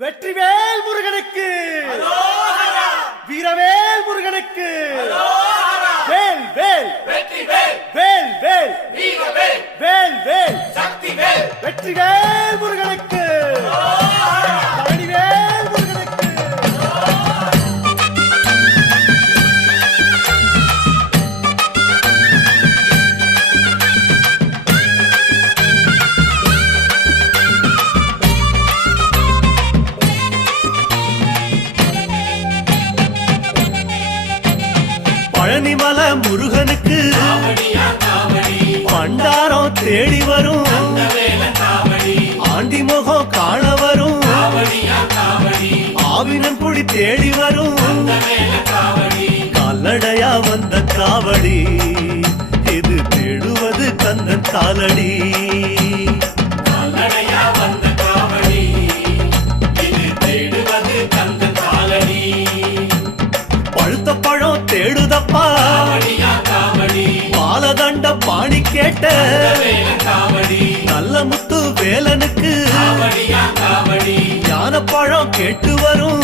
வெற்றிவேல் முருகனுக்கு, வீரவேல் முருகனுக்கு, வேல் வேல் வேல் வேல் வேல் வேல் வெற்றிவேல் முருகனுக்கு, பழனிவேல் முருகனுக்கு. பழனிமலை முருகனுக்கு பண்டாரம் தேடி வரும், ஆண்டி முகம் காண வரும், ஆவினங்குடி தேடி வரும், கால்நடையா வந்த காவடி இது தேடுவது கந்தன் காலடி. பழுத்த பழம் தேடுதப்பா பாலதண்ட பாணி கேட்ட நல்ல முத்து வேலனுக்கு ஞான பழம் கேட்டு வரும்.